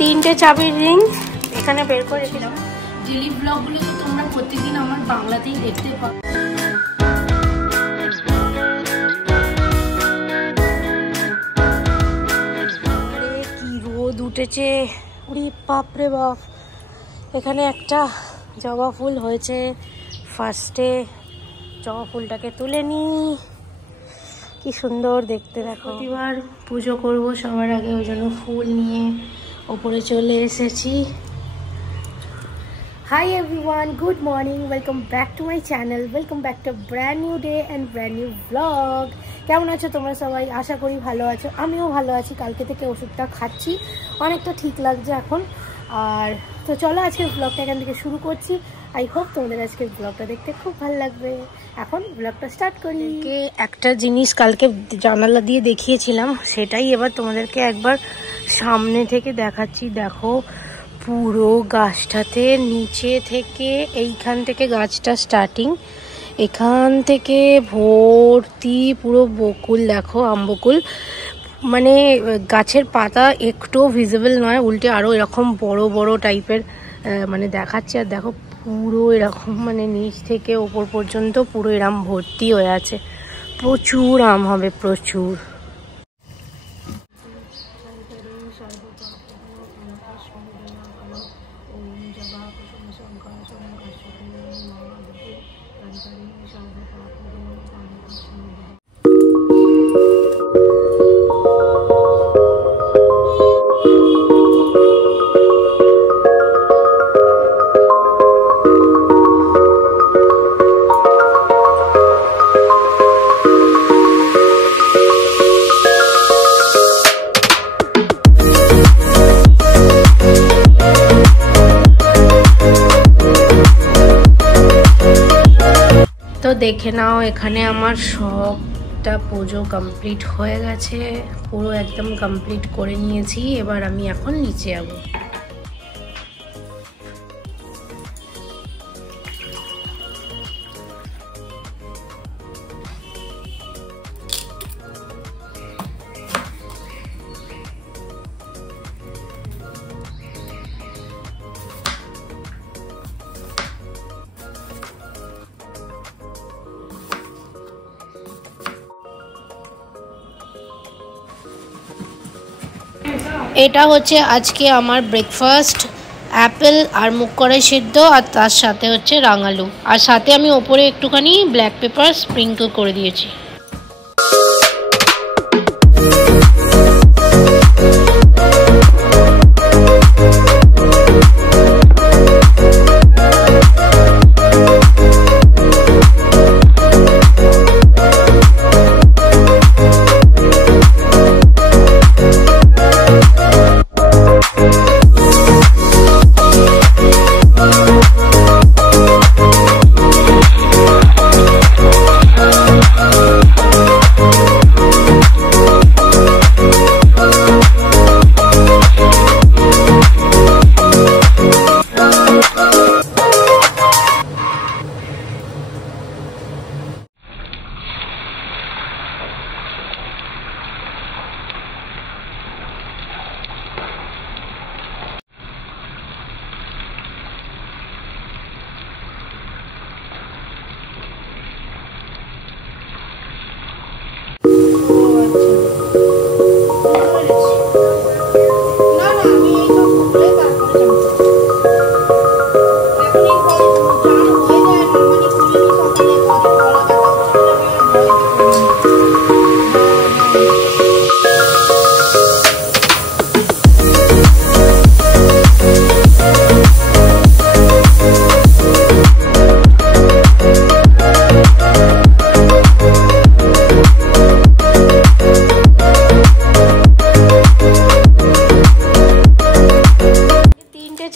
তিনটে চাবির রিং এখানে বের করে রেখেছিলাম। ডেইলি ব্লগগুলো তো তোমরা প্রত্যেকদিন আমার বাংলাতেই দেখতে পাও। কি রোদ উঠেছে, উড়ি বাপরে বাপ। এখানে একটা জবা ফুল হয়েছে, ফার্স্টে জবা ফুলটাকে তুলে নি, কি সুন্দর দেখতে দেখো। এবার পুজো করব সবার আগে, ওই জন্য ফুল নিয়ে ওপরে চলে এসেছি। Hi everyone, good morning, welcome back to my channel, welcome back to brand new day and brand new blog. কেমন আছো তোমরা সবাই? আশা করি ভালো আছো, আমিও ভালো আছি। কালকে থেকে ওষুধটা খাচ্ছি, অনেকটা ঠিক লাগছে এখন। আর তো চলো আজকের ব্লগটা এখান থেকে শুরু করছি। আই হোপ তোমাদের আজকের ব্লগটা দেখতে খুব ভালো লাগবে। এখন ব্লগটা স্টার্ট করি। একটা জিনিস কালকে জানালা দিয়ে দেখিয়েছিলাম, সেটাই এবার তোমাদেরকে একবার সামনে থেকে দেখাচ্ছি। দেখো পুরো গাছটাতে নিচে থেকে, এইখান থেকে গাছটা স্টার্টিং, এখান থেকে ভর্তি পুরো বকুল। দেখো আমবকুল, মানে গাছের পাতা একটু ভিজিবল নয়, উল্টে আরো এরকম বড় বড় টাইপের মানে দেখাচ্ছে। আর দেখো পুরো এরকম, মানে নিচ থেকে ওপর পর্যন্ত পুরো এরম ভর্তি হয়ে আছে। প্রচুর আম হবে, প্রচুর। তো দেখে নাও, এখানে আমার সবটা পুজো কমপ্লিট হয়ে গেছে, পুরো একদম কমপ্লিট করে নিয়েছি। এবার আমি এখন নিচে যাবো। এটা হচ্ছে আজকে আমার ব্রেকফাস্ট, অ্যাপেল আর মুগ কড়াই সেদ্ধ, আর তার সাথে হচ্ছে রাঙালু, আর সাথে আমি ওপরে একটুখানি ব্ল্যাক পেপার স্প্রিঙ্কল করে দিয়েছি।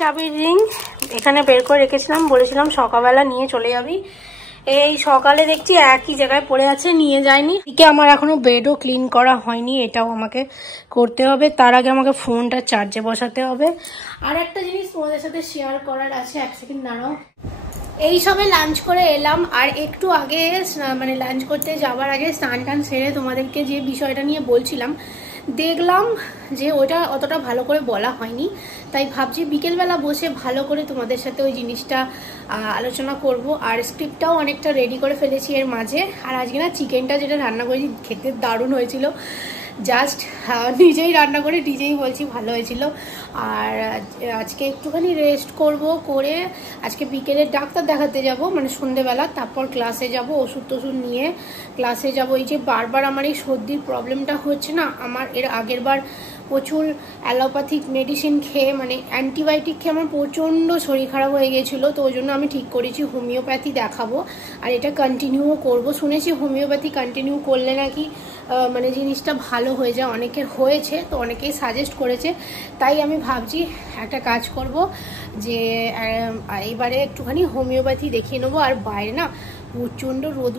চাবির রিং এখানে বের করে রেখেছিলাম, বলেছিলাম সকালবেলা নিয়ে চলে যাবি। এই সকালে দেখছি একই জায়গায় পড়ে আছে, নিয়ে যায়নি। এদিকে আমার এখনো বেডও ক্লিন করা হয়নি, এটাও আমাকে করতে হবে। তার আগে আমাকে ফোনটা চার্জে বসাতে হবে। আর একটা জিনিস তোমাদের সাথে শেয়ার করার আছে, এক সেকেন্ড দাঁড়াও। এই সবে লাঞ্চ করে এলাম, আর একটু আগে মানে লাঞ্চ করতে যাওয়ার আগে স্নান টান সেরে তোমাদেরকে যে বিষয়টা নিয়ে বলছিলাম, দেখলাম যে ওটা অতটা ভালো করে বলা হয়নি, তাই ভাবছি বিকেলবেলা বসে ভালো করে তোমাদের সাথে ওই জিনিসটা আলোচনা করব। আর স্ক্রিপ্টটাও অনেকটা রেডি করে ফেলেছি এর মাঝে। আর আজকে না চিকেনটা যেটা রান্না করেছি খেতে দারুণ হয়েছিল, জাস্ট নিজেই রান্না করে নিজেই বলছি ভালো হয়েছিল। আর আজকে একটুখানি রেস্ট করে আজকে বিকেলে ডাক্তার দেখাতে যাব, মানে সন্ধেবেলা, তারপর ক্লাসে যাব, ওষুধ টষুধ নিয়ে ক্লাসে যাব। এই যে বারবার আমার এই সর্দির প্রবলেমটা হচ্ছে না, আমার এর আগের বার প্রচুর অ্যালোপ্যাথিক মেডিসিন খেয়ে, মানে অ্যান্টিবায়োটিক খেয়ে আমার প্রচণ্ড শরীর খারাপ হয়ে গেছিলো। তো ওই জন্য আমি ঠিক করেছি হোমিওপ্যাথি দেখাবো, আর এটা কন্টিনিউও করব। শুনেছি হোমিওপ্যাথি কন্টিনিউ করলে নাকি মানে জিনিসটা ভালো হয়ে যায়, অনেকের হয়েছে, তো অনেকেই সাজেস্ট করেছে। তাই আমি ভাবছি একটা কাজ করব যে এবারে একটুখানি হোমিওপ্যাথি দেখিয়ে নেবো। আর বাইরে না প্রচণ্ড রোদ।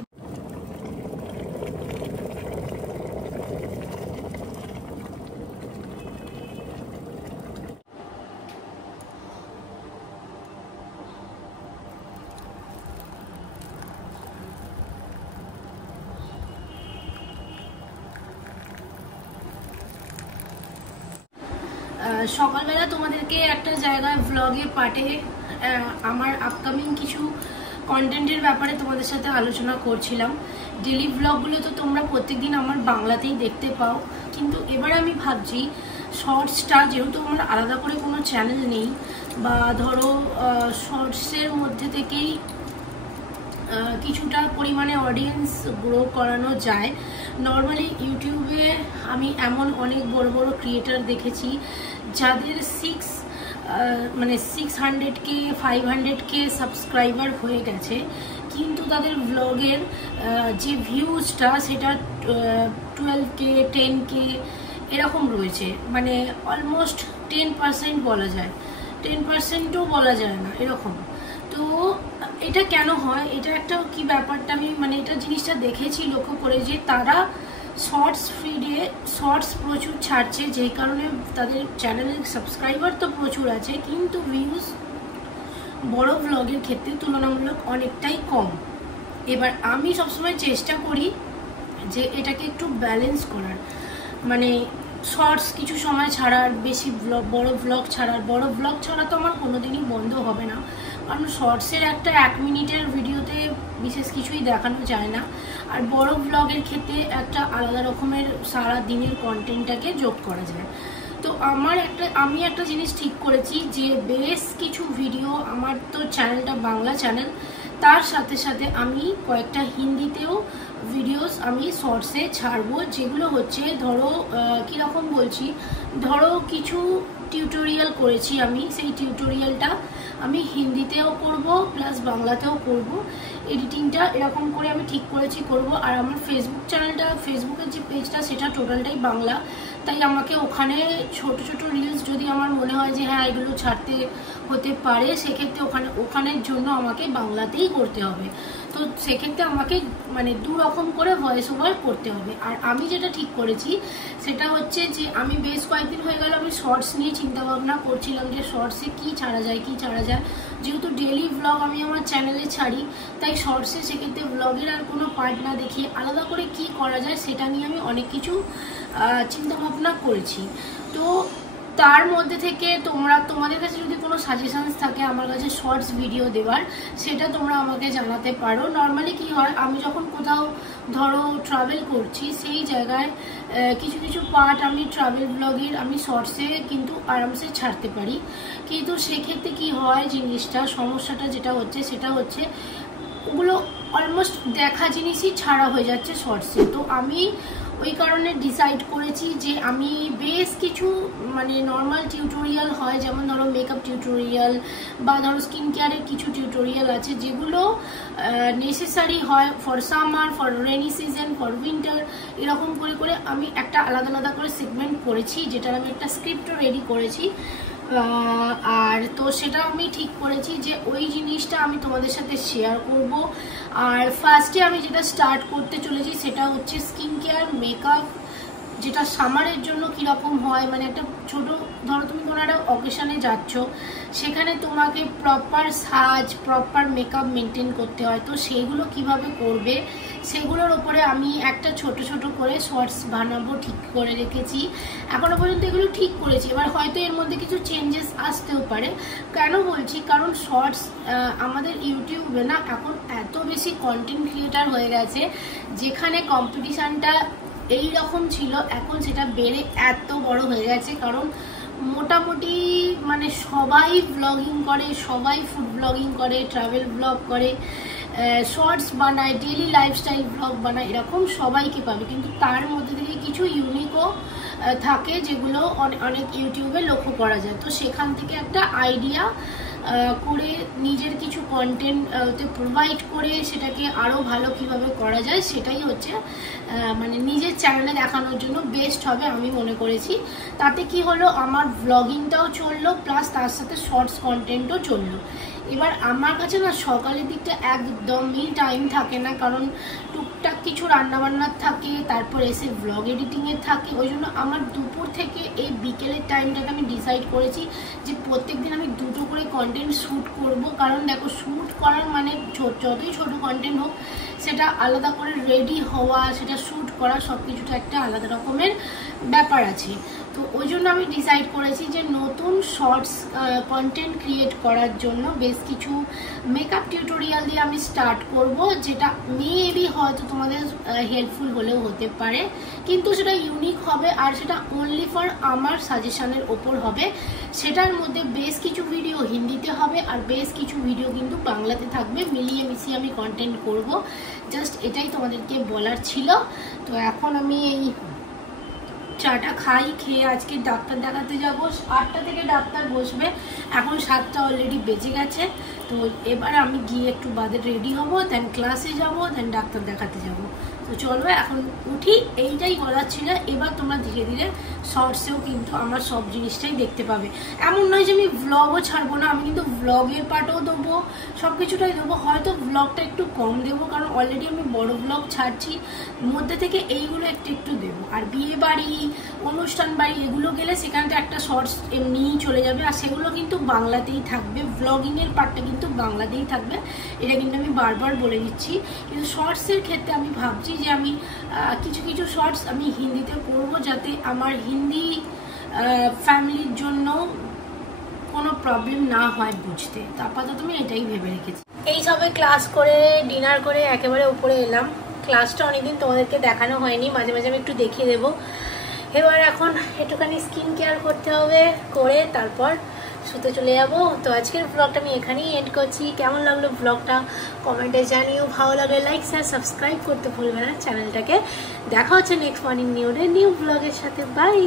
সকালবেলা তোমাদেরকে একটা জায়গায় ব্লগে পাঠে আমার আপকামিং কিছু কন্টেন্টের ব্যাপারে তোমাদের সাথে আলোচনা করছিলাম। ডেলি ব্লগগুলো তো তোমরা প্রত্যেকদিন আমার বাংলাতেই দেখতে পাও, কিন্তু এবার আমি ভাবছি শর্টসটা, যেহেতু আমার আলাদা করে কোনো চ্যানেল নেই, বা ধরো শর্টসের মধ্যে থেকেই কিছুটা পরিমাণে অডিয়েন্স গ্রো করানো যায়। নর্মালি ইউটিউবে আমি এমন অনেক বড় বড় ক্রিয়েটার দেখেছি যাদের 600K 500K সাবস্ক্রাইবার হয়ে গেছে, কিন্তু তাদের ব্লগের যে ভিউজটা সেটা 12K 10K এরকম রয়েছে, মানে অলমোস্ট 10% বলা যায়, 10%ও বলা যায় না এরকম। তো এটা কেন হয়, এটা একটা কি ব্যাপারটা আমি মানে এটা জিনিসটা দেখেছি লক্ষ্য করে, যে তারা শর্টস ফিডে শর্টস প্রচুর ছাড়ছে, যেই কারণে তাদের চ্যানেলের সাবস্ক্রাইবার তো প্রচুর আছে, কিন্তু ভিউজ বড় ব্লগের ক্ষেত্রে তুলনামূলক অনেকটাই কম। এবার আমি সবসময় চেষ্টা করি যে এটাকে একটু ব্যালেন্স করার, মানে শর্টস কিছু সময় ছাড়ার, বেশি বড় ব্লগ ছাড়ার। বড় ব্লগ ছাড়া তো আমার কোনোদিনই বন্ধ হবে না, কারণ শর্টসের একটা 1 মিনিটের ভিডিওতে বিশেষ কিছুই দেখানো যায় না। আর বড় ব্লগের ক্ষেত্রে একটা আলাদা রকমের সারা দিনের কন্টেন্টটাকে যোগ করা যায়। তো আমি একটা জিনিস ঠিক করেছি যে বেশ কিছু ভিডিও, আমার তো চ্যানেলটা বাংলা চ্যানেল, তার সাথে সাথে আমি কয়েকটা হিন্দিতেও ভিডিওস আমি শর্টসে ছাড়বো, যেগুলো হচ্ছে ধরো কীরকম বলছি, ধরো কিছু টিউটোরিয়াল করেছি আমি, সেই টিউটোরিয়ালটা আমি হিন্দিতেও করব প্লাস বাংলাতেও করব। এডিটিংটা এরকম করে আমি ঠিক করেছি করব। আর আমার ফেসবুক চ্যানেলটা, ফেসবুকের যে পেজটা, সেটা টোটালটাই বাংলা, তাই আমাকে ওখানে ছোট ছোট রিলস যদি আমার মনে হয় যে হ্যাঁ এগুলো ছাড়তে হতে পারে, সেক্ষেত্রে ওখানের জন্য আমাকে বাংলাতেই করতে হবে। তো সেক্ষেত্রে আমাকে মানে 2 রকম করে ভয়েস ওভার করতে হবে। আর আমি যেটা ঠিক করেছি সেটা হচ্ছে যে আমি বেশ কয়েকদিন হয়ে গেল আমি শর্টস নিয়ে চিন্তা ভাবনা করছিলাম যে শর্টসে কি ছাড়া যায়। যেহেতু ডেলি ব্লগ আমি আমার চ্যানেলে ছাড়ি, তাই শর্টসে সেক্ষেত্রে ব্লগের আর কোনো পার্ট না দেখিয়ে আলাদা করে কি করা যায় সেটা নিয়ে আমি অনেক কিছু চিন্তা ভাবনা করেছি। তো তার মধ্যে থেকে তোমাদের কাছে যদি কোনো সাজেশনস থাকে আমার কাছে শর্টস ভিডিও দেওয়ার, সেটা তোমরা আমাকে জানাতে পারো। নর্মালি কি হয়, আমি যখন কোথাও ধরো ট্রাভেল করছি, সেই জায়গায় কিছু কিছু পার্ট আমি ট্রাভেল ব্লগের আমি শর্টসে কিন্তু আরামসে ছাড়তে পারি, কিন্তু সেক্ষেত্রে কি হয় সমস্যাটা যেটা হচ্ছে সেটা হচ্ছে ওগুলো অলমোস্ট দেখা জিনিসই ছাড়া হয়ে যাচ্ছে শর্টসে। তো আমি ওই কারণে ডিসাইড করেছি যে আমি বেশ কিছু মানে নর্মাল টিউটোরিয়াল হয়, যেমন ধরো মেকআপ টিউটোরিয়াল বা ধরো স্কিন কেয়ারের কিছু টিউটোরিয়াল আছে যেগুলো নেসেসারি হয় for summer, for rainy season, for winter, এরকম করে করে আমি একটা আলাদা আলাদা করে সেগমেন্ট করেছি, যেটার আমি একটা স্ক্রিপ্টও রেডি করেছি। আর তো সেটা আমি ঠিক করেছি যে ওই জিনিসটা আমি তোমাদের সাথে শেয়ার করব। আর ফার্স্টে আমি যেটা স্টার্ট করতে চলেছি সেটা হচ্ছে স্কিন কেয়ার মেকআপ, যেটা সামারের জন্য কীরকম হয়, মানে একটা ছোট ধরো তুমি কোনো একটা অকেশনে যাচ্ছ, সেখানে তোমাকে প্রপার সাজ, প্রপার মেকআপ মেনটেন করতে হয়, তো সেইগুলো কিভাবে করবে সেগুলোর ওপরে আমি একটা ছোট ছোট করে শর্টস বানাবো ঠিক করে রেখেছি। এখনো পর্যন্ত এগুলো ঠিক করেছি, এবার হয়তো এর মধ্যে কিছু চেঞ্জেস আসতেও পারে। কেন বলছি, কারণ শর্টস আমাদের ইউটিউবে না এখন এত বেশি কন্টেন্ট ক্রিয়েটার হয়ে গেছে, যেখানে কম্পিটিশানটা এই রকম ছিল এখন সেটা বেড়ে এত বড় হয়ে গেছে। কারণ মোটামুটি মানে সবাই ব্লগিং করে, সবাই ফুড ব্লগিং করে, ট্রাভেল ব্লগ করে, শর্টস বানায়, ডেইলি লাইফস্টাইল ব্লগ বানায়, এরকম সবাইকে পাবে। কিন্তু তার মধ্যে থেকে কিছু ইউনিকও থাকে যেগুলো অনেক ইউটিউবে লক্ষ্য করা যায়। তো সেখান থেকে একটা আইডিয়া করে নিজের কিছু কন্টেন্ট প্রোভাইড করে সেটাকে আরও ভালো কিভাবে করা যায় সেটাই হচ্ছে মানে নিজের চ্যানেলে দেখানোর জন্য বেস্ট হবে আমি মনে করেছি। তাতে কি হলো, আমার ব্লগিংটাও চললো প্লাস তার সাথে শর্টস কন্টেন্টও চললো। এবার আমার কাছে না সকালের দিকটা একদমই টাইম থাকে না, কারণ টুকটাক কিছু রান্নাবান্নার থাকে, তারপর এসে ব্লগ এডিটিংয়ের থাকে। ওই জন্য আমার দুপুর থেকে এই বিকেলের টাইমটাকে আমি ডিসাইড করেছি যে প্রত্যেক দিন আমি দুটো করে কন্টেন্ট শ্যুট করব। কারণ দেখো, শ্যুট করার মানে যতই ছোট কন্টেন্ট হোক সেটা আলাদা করে রেডি হওয়া, সেটা শ্যুট করা, সব কিছুটা একটা আলাদা রকমের ব্যাপার আছে। তো ওই জন্য আমি ডিসাইড করেছি যে নতুন শর্টস কন্টেন্ট ক্রিয়েট করার জন্য বেশ কিছু মেকআপ টিউটোরিয়াল দিয়ে আমি স্টার্ট করব, যেটা মেবি হয়তো তোমাদের হেল্পফুল হলেও হতে পারে, কিন্তু সেটা ইউনিক হবে আর সেটা অনলি ফর আমার সাজেশনের ওপর হবে। সেটার মধ্যে বেশ কিছু ভিডিও হিন্দিতে হবে আর বেশ কিছু ভিডিও কিন্তু বাংলাতে থাকবে, মিলিয়ে মিশিয়ে আমি কন্টেন্ট করব। জাস্ট এটাই তোমাদেরকে বলার ছিল। তো এখন আমি এই চাটা খাই, খেয়ে আজকে ডাক্তার দেখাতে যাব। 8টা থেকে ডাক্তার বসবে, এখন 7টা অলরেডি বেজে গেছে। তো এবার আমি গিয়ে একটু বাদে রেডি হব, দেন ক্লাসে যাব, দেন ডাক্তার দেখাতে যাব। তো চলো এখন উঠি, এইটাই বলার ছিল। এবার তোমরা ধীরে ধীরে শর্টসেও কিন্তু আমার সব জিনিসটাই দেখতে পাবে। এমন নয় যে আমি ভ্লগও ছাড়বো না, আমি কিন্তু ভ্লগের পার্টও দেবো, সব কিছুটাই দেবো। হয়তো ভ্লগটা একটু কম দেবো, কারণ অলরেডি আমি বড় ভ্লগ ছাড়ছি, মধ্যে থেকে এইগুলো একটু একটু দেবো। আর বিয়ে বাড়ি, অনুষ্ঠান বাড়ি এগুলো গেলে সেখানটা একটা শর্টস এমনিই চলে যাবে, আর সেগুলো কিন্তু বাংলাতেই থাকবে। ভ্লগিংয়ের পার্টটা কিন্তু বাংলাতেই থাকবে, এটা কিন্তু আমি বারবার বলে দিচ্ছি। কিন্তু শর্টসের ক্ষেত্রে আমি ভাবছি যে আমি কিছু কিছু শর্টস আমি হিন্দিতে করব, যাতে আমার হিন্দি ফ্যামিলির জন্য কোনো প্রবলেম না হয় বুঝতে। তো আপাতত আমি এটাই ভেবে রেখেছি। এই সবে ক্লাস করে ডিনার করে একেবারে উপরে এলাম। ক্লাসটা অনেকদিন তোমাদেরকে দেখানো হয়নি, মাঝে মাঝে আমি একটু দেখিয়ে দেবো। এবার এখন একটুখানি স্কিন কেয়ার করতে হবে, করে তারপর শুতে চলে যাবো। তো আজকের ব্লগটা আমি এখানেই এন্ড করছি। কেমন লাগলো ব্লগটা কমেন্টে জানিও, ভালো লাগলে লাইক শেয়ার সাবস্ক্রাইব করতে ভুলবে না চ্যানেলটাকে। দেখা হচ্ছে নেক্সট মর্নিং নিউ ব্লগের সাথে। বাই।